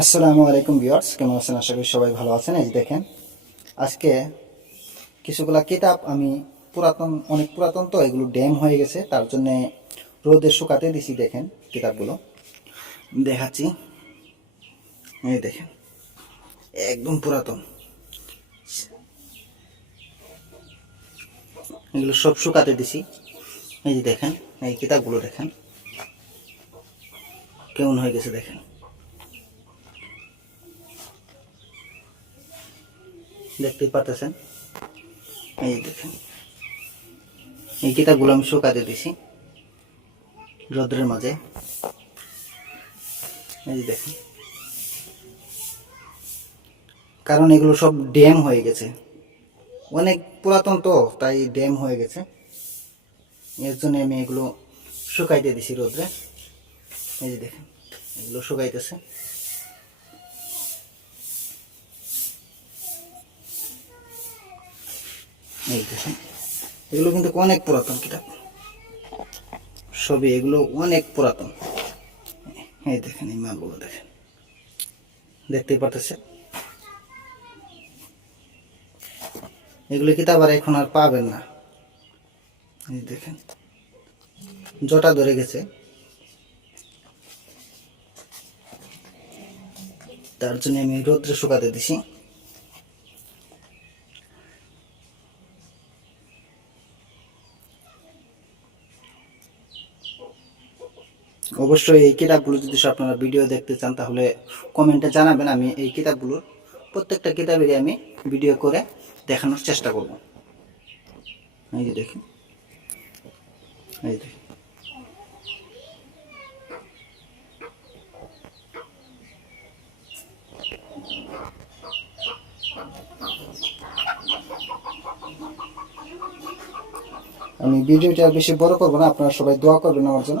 আসসালামু আলাইকুম ভিউয়ার্স, কেমন আছেন? আশা করি সবাই ভালো আছেন। এই দেখেন, আজকে কিছুগুলা কিতাব আমি পুরাতন, অনেক পুরাতন তো, এগুলো ড্যাম হয়ে গেছে, তার জন্য রোদে শুকাতে দিছি, দেখেন কিতাবগুলো। দেখাচ্ছি। এই দেখেন, একদম পুরাতন। এগুলো সব শুকাতে দিছি। এই যে দেখেন, এই কিতাবগুলো দেখেন। কেমন হয়ে গেছে দেখেন। দেখতেই পারতেছেন। এই দেখেন। এই কিতাবগুলো আমি শুকাতে দিছি রোদ্রের মাঝে। এই দেখেন। কারণ এগুলো সব ড্যাম হয়ে গেছে। অনেক পুরাতন তো, তাই ড্যাম হয়ে গেছে। এর জন্য আমি এগুলো শুকাইতে দিছি রোদ্রে। এই যে দেখেন, এগুলো শুকাইতেছে। এই দেখেন, এগুলো কিন্তু অনেক পুরাতন কিতাব। সবই এগুলো অনেক পুরাতন। এই দেখেন, এই মালগুলো দেখেন। দেখতেই পারতেছে এগুলো কিতাব আর এখন আর পাবেন না। এই দেখেন, জটা ধরে গেছে। তার জন্য আমি রোদ্রে শুকাতে দিছি। অবশ্যই এই কিতাবগুলো যদি আপনারা ভিডিও দেখতে চান, তাহলে কমেন্টে জানাবেন, আমি এই কিতাবগুলোর প্রত্যেকটা কিতাবেরই আমি ভিডিও করে দেখানোর চেষ্টা করব। এই যে দেখুন, এই আমি ভিডিওটা বেশি বড় করব না, আপনারা সবাই দোয়া করবেন আমার জন্য।